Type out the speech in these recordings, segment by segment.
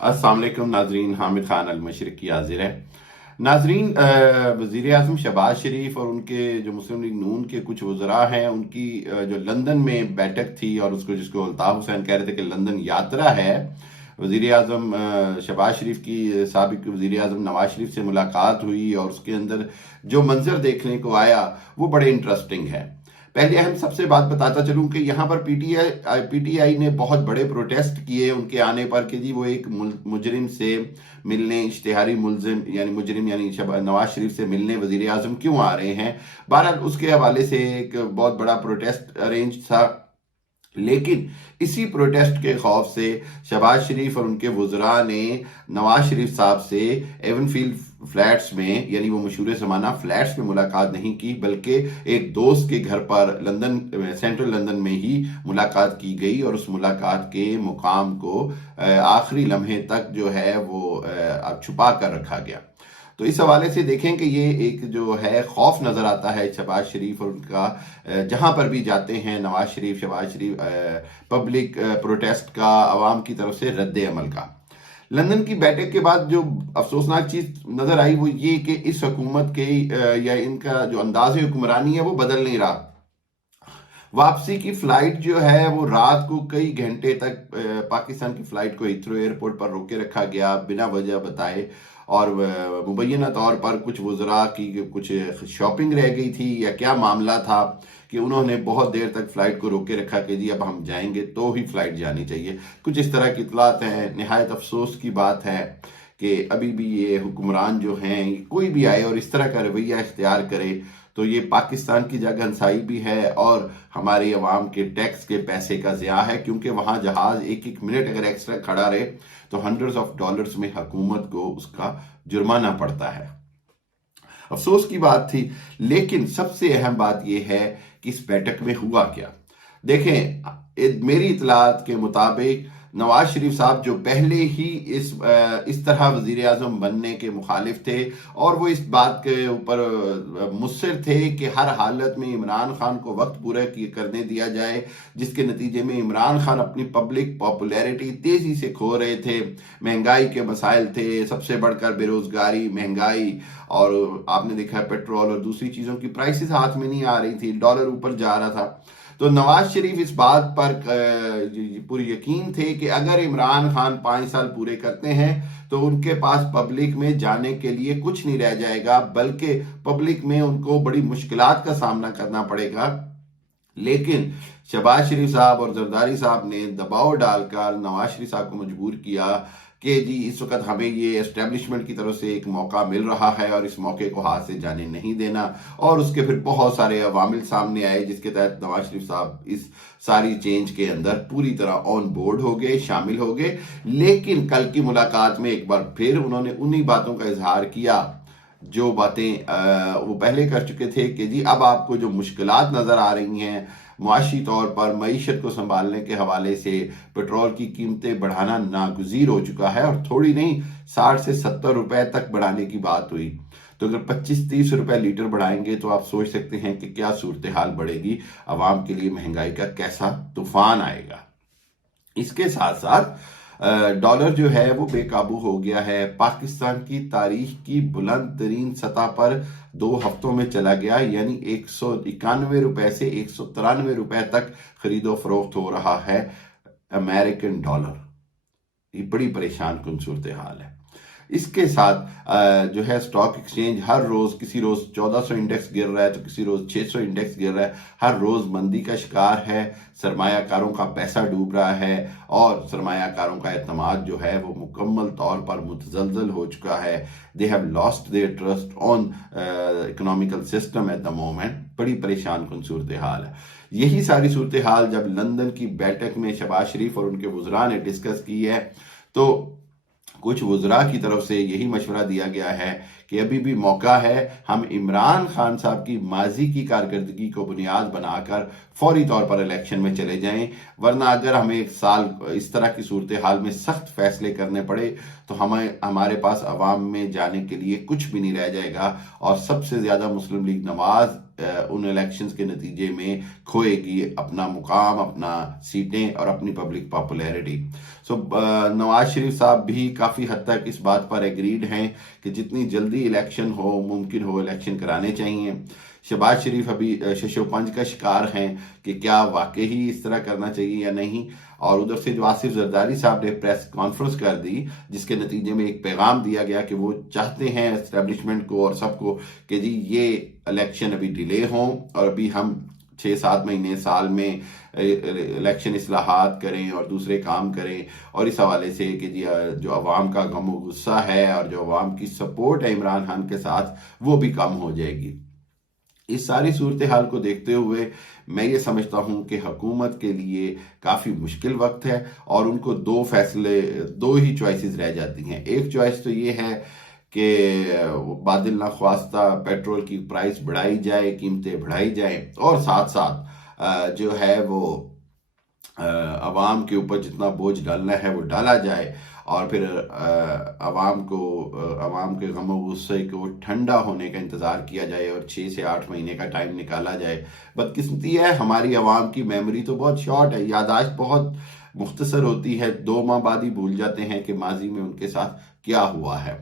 अस्सलाम वालेकुम नाजरीन, हामिद खान अल-मशरिकी हाजिर है। नाजरीन, वज़ीर आज़म शहबाज शरीफ और उनके जो मुस्लिम लीग नून के कुछ वज़रा हैं, उनकी जो लंदन में बैठक थी और जिसको अल्ताफ़ हुसैन कह रहे थे कि लंदन यात्रा है, वज़ीर आज़म शहबाज शरीफ की साबिक़ वज़ीर आज़म नवाज शरीफ से मुलाकात हुई और उसके अंदर जो मंजर देखने को आया वो बड़े इंटरेस्टिंग है। पहले अहम सबसे बात बताता चलूं कि यहाँ पर पीटीआई ने बहुत बड़े प्रोटेस्ट किए उनके आने पर कि जी वो एक मुजरिम से मिलने, इश्तिहारी मुलजिम यानी मुजरिम यानी नवाज शरीफ से मिलने वज़ीर आज़म क्यों आ रहे हैं। बहरहाल उसके हवाले से एक बहुत बड़ा प्रोटेस्ट अरेंज था, लेकिन इसी प्रोटेस्ट के खौफ से शहबाज शरीफ और उनके वज़रा ने नवाज शरीफ साहब से एवनफील्ड फ्लैट्स में, यानी वो मशहूर ज़माना फ्लैट्स में मुलाकात नहीं की, बल्कि एक दोस्त के घर पर लंदन, सेंट्रल लंदन में ही मुलाकात की गई और उस मुलाकात के मुकाम को आखिरी लम्हे तक जो है वो छुपा कर रखा गया। तो इस हवाले से देखें कि ये एक जो है खौफ नज़र आता है शहबाज शरीफ और उनका, जहाँ पर भी जाते हैं नवाज शरीफ, शहबाज शरीफ, पब्लिक प्रोटेस्ट का, आवाम की तरफ से रद्द अमल का। लंदन की बैठक के बाद जो अफसोसनाक चीज़ नज़र आई वो ये कि इस हुकूमत के या इनका जो अंदाज़ हुक्मरानी है वो बदल नहीं रहा। वापसी की फ्लाइट जो है वो रात को कई घंटे तक पाकिस्तान की फ्लाइट को हीथ्रो एयरपोर्ट पर रोके रखा गया बिना वजह बताए, और मुबैना तौर पर कुछ वज़रा की कुछ शॉपिंग रह गई थी या क्या मामला था कि उन्होंने बहुत देर तक फ्लाइट को रोके रखा कि जी अब हम जाएंगे तो ही फ्लाइट जानी चाहिए। कुछ इस तरह की इतलात हैं। निहायत अफसोस की बात है कि अभी भी ये हुक्मरान जो हैं, कोई भी आए और इस तरह का रवैया इख्तियार करे तो ये पाकिस्तान की जगहंसाई भी है और हमारे अवाम के टैक्स के पैसे का ज़िया है, क्योंकि वहाँ जहाज़ एक एक मिनट अगर एक्स्ट्रा खड़ा रहे तो हंड्रेड्स ऑफ डॉलर्स में हुकूमत को उसका जुर्माना पड़ता है। अफसोस की बात थी, लेकिन सबसे अहम बात यह है कि इस बैठक में हुआ क्या। देखें, मेरी इतलात के मुताबिक नवाज शरीफ साहब जो पहले ही इस तरह वज़ीर आज़म बनने के मुखालिफ थे और वो इस बात के ऊपर मुस्सिर थे कि हर हालत में इमरान खान को वक्त पूरा करने दिया जाए, जिसके नतीजे में इमरान खान अपनी पब्लिक पॉपुलैरिटी तेज़ी से खो रहे थे। महंगाई के मसाइल थे, सबसे बढ़कर बेरोज़गारी, महंगाई, और आपने देखा है पेट्रोल और दूसरी चीज़ों की प्राइसेस हाथ में नहीं आ रही थी, डॉलर ऊपर जा रहा था। तो नवाज शरीफ इस बात पर पूरी यकीन थे कि अगर इमरान खान 5 साल पूरे करते हैं तो उनके पास पब्लिक में जाने के लिए कुछ नहीं रह जाएगा, बल्कि पब्लिक में उनको बड़ी मुश्किलात का सामना करना पड़ेगा। लेकिन शहबाज शरीफ साहब और जरदारी साहब ने दबाव डालकर नवाज शरीफ साहब को मजबूर किया कि जी इस वक्त हमें ये एस्टेब्लिशमेंट की तरफ से एक मौका मिल रहा है और इस मौके को हाथ से जाने नहीं देना। और उसके फिर बहुत सारे अवामिल सामने आए जिसके तहत नवाज शरीफ साहब इस सारी चेंज के अंदर पूरी तरह ऑन बोर्ड हो गए, शामिल हो गए। लेकिन कल की मुलाकात में एक बार फिर उन्होंने उन्हीं बातों का इजहार किया जो बातें वो पहले कर चुके थे कि जी अब आपको जो मुश्किलात नज़र आ रही हैं मुआशी तौर पर, मईशत को संभालने के हवाले से पेट्रोल की कीमतें बढ़ाना नागुज़ीर हो चुका है और थोड़ी नहीं 60 से 70 रुपए तक बढ़ाने की बात हुई। तो अगर 25-30 रुपए लीटर बढ़ाएंगे तो आप सोच सकते हैं कि क्या सूरत हाल बढ़ेगी, आवाम के लिए महंगाई का कैसा तूफान आएगा। इसके साथ साथ डॉलर जो है वो बेकाबू हो गया है, पाकिस्तान की तारीख की बुलंद तरीन सतह पर 2 हफ्तों में चला गया, यानी 191 रुपए से 193 रुपए तक खरीदो फरोख्त हो रहा है अमेरिकन डॉलर। ये बड़ी परेशान कुन सूरत हाल है। इसके साथ जो है स्टॉक एक्सचेंज हर रोज, किसी रोज 1400 इंडेक्स गिर रहा है तो किसी रोज 600 इंडेक्स गिर रहा है, हर रोज मंदी का शिकार है, सरमायाकारों का पैसा डूब रहा है और सरमायाकारों का एतमाद जो है वो मुकम्मल तौर पर मुतज़लज़ल हो चुका है। They have lost their trust on economical system at the moment. बड़ी परेशान कुन सूरत हाल है। यही सारी सूरत हाल जब लंदन की बैठक में शहबाज शरीफ और उनके वज़रा ने डिस्कस की है तो कुछ वज़रा की तरफ से यही मशवरा दिया गया है कि अभी भी मौका है, हम इमरान खान साहब की माजी की कारकर्दगी को बुनियाद बनाकर फौरी तौर पर इलेक्शन में चले जाएं, वरना अगर हमें एक साल इस तरह की सूरत हाल में सख्त फैसले करने पड़े तो हमारे पास अवाम में जाने के लिए कुछ भी नहीं रह जाएगा और सबसे ज़्यादा मुस्लिम लीग नवाज उन इलेक्शंस के नतीजे में खोएगी अपना मुकाम, अपना सीटें और अपनी पब्लिक पॉपुलैरिटी। सो नवाज शरीफ साहब भी काफ़ी हद तक इस बात पर एग्रीड हैं कि जितनी जल्दी इलेक्शन हो मुमकिन हो इलेक्शन कराने चाहिए। शहबाज शरीफ अभी शशोपंज का शिकार हैं कि क्या वाकई ही इस तरह करना चाहिए या नहीं। और उधर से जो आसिफ जरदारी साहब ने प्रेस कॉन्फ्रेंस कर दी, जिसके नतीजे में एक पैगाम दिया गया कि वो चाहते हैं एस्टेब्लिशमेंट को और सबको कि जी ये इलेक्शन अभी डिले हों और अभी हम 6-7 महीने साल में इलेक्शन इस्लाहात करें और दूसरे काम करें, और इस हवाले से कि जी जो अवाम का गम और गुस्सा है और जो अवाम की सपोर्ट है इमरान खान के साथ वो भी कम हो जाएगी। इस सारी सूरत हाल को देखते हुए मैं ये समझता हूँ कि हुकूमत के लिए काफ़ी मुश्किल वक्त है और उनको दो ही चॉइसेस रह जाती हैं। एक चॉइस तो ये है कि बादल ना ख्वास्ता पेट्रोल की प्राइस बढ़ाई जाए, कीमतें बढ़ाई जाए और साथ साथ जो है वो अवाम के ऊपर जितना बोझ डालना है वो डाला जाए और फिर अवाम के गम और गुस्से को ठंडा होने का इंतज़ार किया जाए और 6 से 8 महीने का टाइम निकाला जाए। बदकिस्मती है हमारी अवाम की मेमोरी तो बहुत शॉर्ट है, यादाश्त बहुत मुख्तसर होती है, 2 माह बाद ही भूल जाते हैं कि माजी में उनके साथ क्या हुआ है।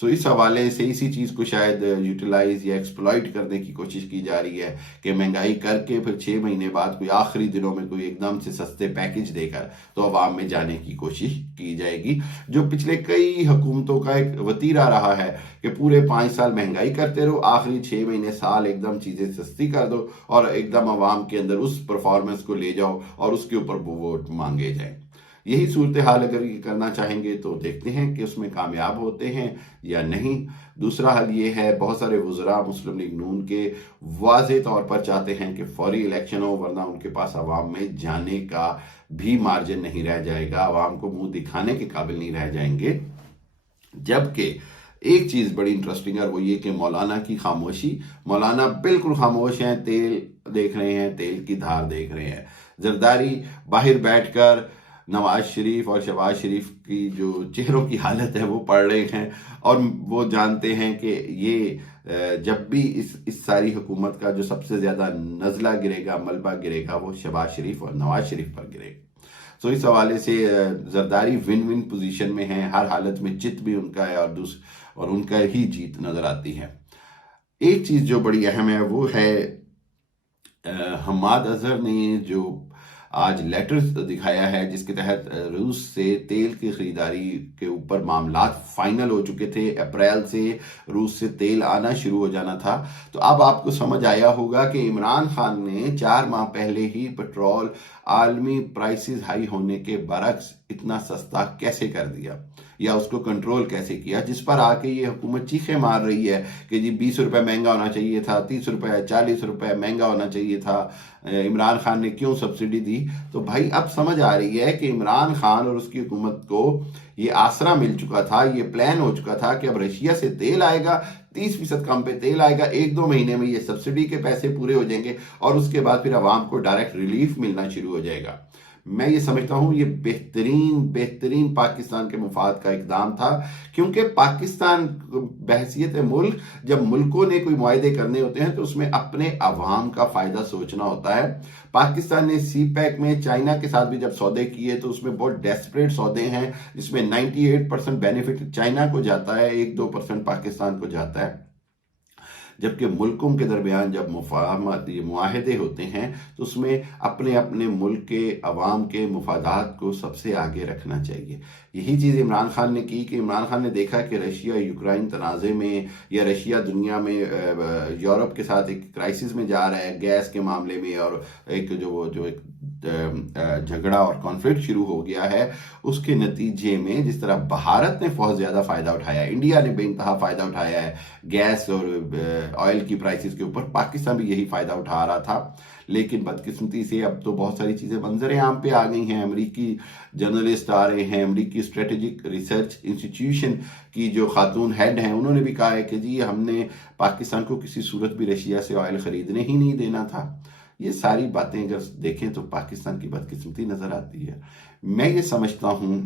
सो इस हवाले से इसी चीज़ को शायद यूटिलाइज या एक्सप्लॉइट करने की कोशिश की जा रही है कि महंगाई करके फिर 6 महीने बाद कोई आखिरी दिनों में कोई एकदम से सस्ते पैकेज देकर तो अवाम में जाने की कोशिश की जाएगी, जो पिछले कई हुकूमतों का एक वतीरा रहा है कि पूरे 5 साल महंगाई करते रहो, आखिरी 6 महीने साल एकदम चीज़ें सस्ती कर दो और एकदम अवाम के अंदर उस परफॉर्मेंस को ले जाओ और उसके ऊपर वोट मांगे जाए। यही सूरत हाल अगर ये करना चाहेंगे तो देखते हैं कि उसमें कामयाब होते हैं या नहीं। दूसरा हल ये है, बहुत सारे वज़रा मुस्लिम लीग नून के वाज़ेह तौर पर चाहते हैं कि फौरी इलेक्शन हो, वरना उनके पास अवाम में जाने का भी मार्जिन नहीं रह जाएगा, अवाम को मुंह दिखाने के काबिल नहीं रह जाएंगे। जबकि एक चीज़ बड़ी इंटरेस्टिंग है वो ये कि मौलाना की खामोशी, मौलाना बिल्कुल खामोश हैं, तेल देख रहे हैं, तेल की धार देख रहे हैं। जरदारी बाहर बैठकर नवाज शरीफ और शहबाज शरीफ की जो चेहरों की हालत है वो पढ़ रहे हैं और वो जानते हैं कि ये जब भी इस सारी हुकूमत का जो सबसे ज़्यादा नज़ला गिरेगा, मलबा गिरेगा, वो शहबाज शरीफ और नवाज शरीफ पर गिरेगा। सो इस हवाले से जरदारी विन विन पोजीशन में है, हर हालत में चित भी उनका है और उनका ही जीत नज़र आती है। एक चीज़ जो बड़ी अहम है वो है हम्माद अजहर ने जो आज लेटर दिखाया है जिसके तहत रूस से तेल की खरीदारी के ऊपर मामलात फाइनल हो चुके थे। अप्रैल से रूस से तेल आना शुरू हो जाना था। तो अब आपको समझ आया होगा कि इमरान खान ने 4 माह पहले ही पेट्रोल आलमी प्राइसेस हाई होने के बरक्स इतना सस्ता कैसे कर दिया या उसको कंट्रोल कैसे किया, जिस पर आके ये हुकूमत चीखें मार रही है कि जी 20 रुपये महंगा होना चाहिए था, 30 रुपये 40 रुपये महंगा होना चाहिए था, इमरान खान ने क्यों सब्सिडी दी। तो भाई अब समझ आ रही है कि इमरान खान और उसकी हुकूमत को ये आसरा मिल चुका था, ये प्लान हो चुका था कि अब रशिया से तेल आएगा, 30% कम पे तेल आएगा, 1-2 महीने में ये सब्सिडी के पैसे पूरे हो जाएंगे और उसके बाद फिर आवाम को डायरेक्ट रिलीफ मिलना शुरू हो जाएगा। मैं ये समझता हूँ ये बेहतरीन पाकिस्तान के मुफाद का इकदाम था, क्योंकि पाकिस्तान बहैसियत मुल्क जब मुल्कों ने कोई मुआहदे करने होते हैं तो उसमें अपने अवाम का फ़ायदा सोचना होता है। पाकिस्तान ने CPEC में चाइना के साथ भी जब सौदे किए तो उसमें बहुत डेस्परेट सौदे हैं जिसमें 98% बेनिफिट चाइना को जाता है, 1-2% पाकिस्तान को जाता है। जबकि मुल्कों के दरमियान जब मुआहदे होते हैं तो उसमें अपने अपने मुल्क के अवाम के मुफादात को सबसे आगे रखना चाहिए। यही चीज़ इमरान खान ने की कि इमरान खान ने देखा कि रशिया यूक्रेन तनाज़े में या रशिया दुनिया में यूरोप के साथ एक क्राइसिस में जा रहा है गैस के मामले में, और एक जो एक झगड़ा और कॉन्फ्लिक्ट शुरू हो गया है, उसके नतीजे में जिस तरह भारत ने बहुत ज़्यादा फ़ायदा उठाया, इंडिया ने बेइंतहा फ़ायदा उठाया है गैस और ऑयल की प्राइसेस के ऊपर, पाकिस्तान भी यही फ़ायदा उठा रहा था। लेकिन बदकिस्मती से अब तो बहुत सारी चीज़ें मंजर आम पे आ गई हैं। अमेरिकी जर्नलिस्ट आ रहे हैं, अमेरिकी स्ट्रेटेजिक रिसर्च इंस्टीट्यूशन की जो खातून हेड हैं उन्होंने भी कहा है कि जी हमने पाकिस्तान को किसी सूरत भी रशिया से ऑयल ख़रीदने ही नहीं देना था। ये सारी बातें अगर देखें तो पाकिस्तान की बदकिस्मती नज़र आती है। मैं ये समझता हूँ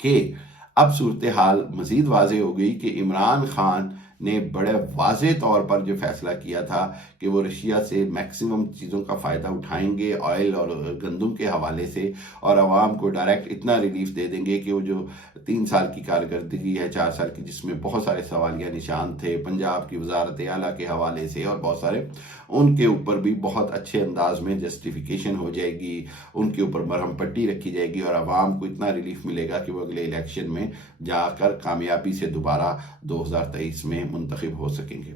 कि अब सूरत हाल मज़ीद वाज़ेह हो गई कि इमरान खान نے بڑے واضح طور پر جو فیصلہ کیا تھا کہ وہ رشیا سے میکسیمم چیزوں کا فائدہ اٹھائیں گے آئل اور گندم کے حوالے سے، اور عوام کو ڈائریکٹ اتنا ریلیف دے دیں گے کہ وہ جو 3 سال کی کارکردگی ہے، 4 سال کی، جس میں بہت سارے سوالیہ نشان تھے پنجاب کی وزارت اعلیٰ کے حوالے سے اور بہت سارے، ان کے اوپر بھی بہت اچھے انداز میں جسٹیفیکیشن ہو جائے گی، ان کے اوپر مرہم پٹی رکھی جائے گی، اور عوام کو اتنا ریلیف ملے گا کہ وہ اگلے الیکشن میں جا کر کامیابی سے دوبارہ 2023 میں منتخب ہو سکیں گے۔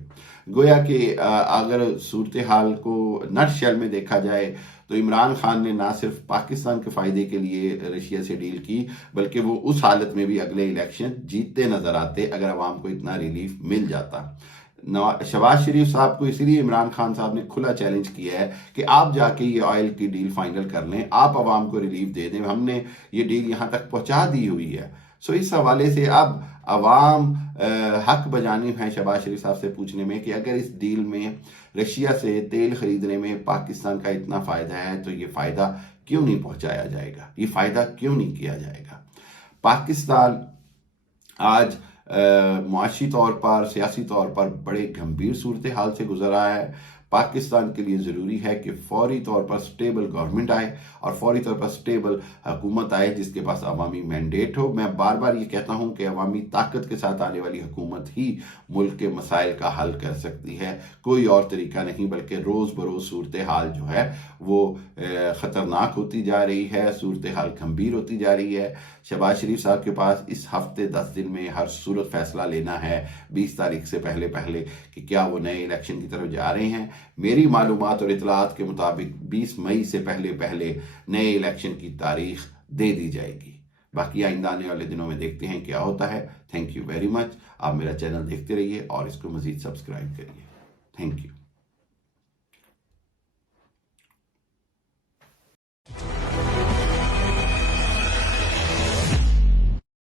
گویا کہ اگر صورتحال کو نٹ شیل میں دیکھا جائے تو عمران خان نے نہ صرف پاکستان کے فائدے کے لیے رشیا سے ڈیل کی، بلکہ وہ اس حالت میں بھی اگلے الیکشن جیتتے نظر آتے اگر عوام کو اتنا ریلیف مل جاتا۔ شہباز شریف صاحب کو اسی لیے عمران خان صاحب نے کھلا چیلنج کیا ہے کہ آپ جا کے یہ آئل کی ڈیل فائنل کر لیں، آپ عوام کو ریلیف دے دیں، ہم نے یہ ڈیل یہاں تک پہنچا دی ہوئی ہے۔ سو اس حوالے سے اب عوام حق بجانب ہیں شہباز شریف صاحب سے پوچھنے میں کہ اگر اس ڈیل میں رشیا سے تیل خریدنے میں پاکستان کا اتنا فائدہ ہے تو یہ فائدہ کیوں نہیں پہنچایا جائے گا، یہ فائدہ کیوں نہیں کیا جائے گا۔ پاکستان آج معاشی طور پر، سیاسی طور پر بڑے گھمبیر صورتحال سے گزر رہا ہے۔ پاکستان کے لیے ضروری ہے کہ فوری طور پر سٹیبل گورنمنٹ آئے اور فوری طور پر سٹیبل حکومت آئے جس کے پاس عوامی مینڈیٹ ہو۔ میں بار بار یہ کہتا ہوں کہ عوامی طاقت کے ساتھ آنے والی حکومت ہی ملک کے مسائل کا حل کر سکتی ہے، کوئی اور طریقہ نہیں، بلکہ روز بروز صورتحال جو ہے وہ خطرناک ہوتی جا رہی ہے، صورتحال گھمبیر ہوتی جا رہی ہے۔ شہباز شریف صاحب کے پاس اس ہفتے 10 دن میں ہر صورت فیصلہ لینا ہے 20 تاریخ سے پہلے کہ کیا وہ نئے الیکشن کی طرف جا رہے ہیں۔ میری معلومات اور اطلاعات کے مطابق 20 مئی سے پہلے نئے الیکشن کی تاریخ دے دی جائے گی۔ باقی آئندہ آنے والے دنوں میں دیکھتے ہیں کیا ہوتا ہے۔ Thank you very much. آپ میرا چینل دیکھتے رہیے اور اس کو مزید سبسکرائب کریے۔ Thank you.